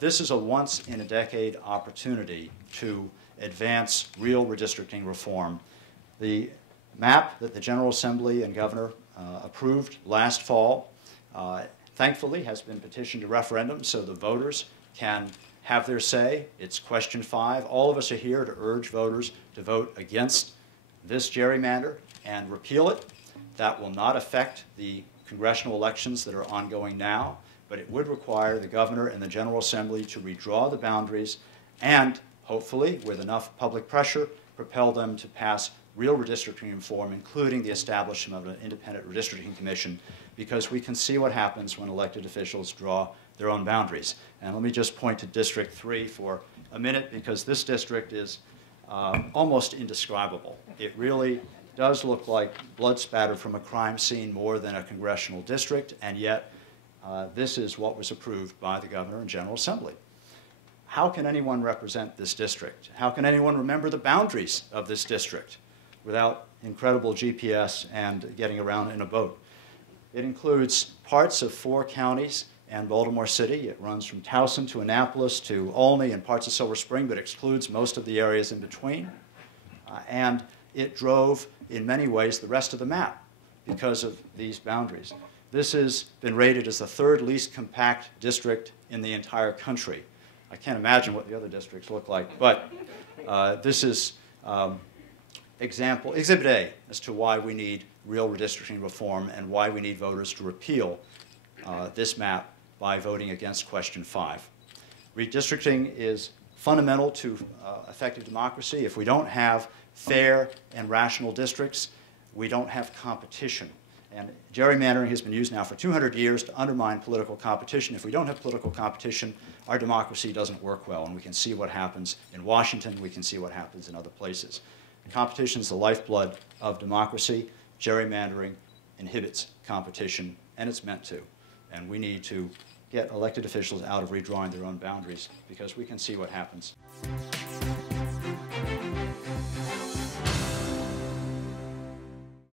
This is a once-in-a-decade opportunity to advance real redistricting reform. The map that the General Assembly and Governor approved last fall, thankfully, has been petitioned to referendum so the voters can have their say. It's question 5. All of us are here to urge voters to vote against this gerrymander and repeal it. That will not affect the congressional elections that are ongoing now, but it would require the governor and the General Assembly to redraw the boundaries and, hopefully, with enough public pressure, propel them to pass real redistricting reform, including the establishment of an independent redistricting commission, because we can see what happens when elected officials draw their own boundaries. And let me just point to District 3 for a minute, because this district is almost indescribable. It really does look like blood spattered from a crime scene more than a congressional district, and yet this is what was approved by the Governor and General Assembly. How can anyone represent this district? How can anyone remember the boundaries of this district without incredible GPS and getting around in a boat? It includes parts of 4 counties and Baltimore City. It runs from Towson to Annapolis to Olney and parts of Silver Spring, but excludes most of the areas in between. And it drove, in many ways, the rest of the map because of these boundaries. This has been rated as the 3rd least compact district in the entire country. I can't imagine what the other districts look like, but this is Exhibit A as to why we need real redistricting reform and why we need voters to repeal this map by voting against question 5. Redistricting is fundamental to effective democracy. If we don't have fair and rational districts, we don't have competition. And gerrymandering has been used now for 200 years to undermine political competition. If we don't have political competition, our democracy doesn't work well. And we can see what happens in Washington. We can see what happens in other places. Competition is the lifeblood of democracy. Gerrymandering inhibits competition, and it's meant to. And we need to get elected officials out of redrawing their own boundaries because we can see what happens.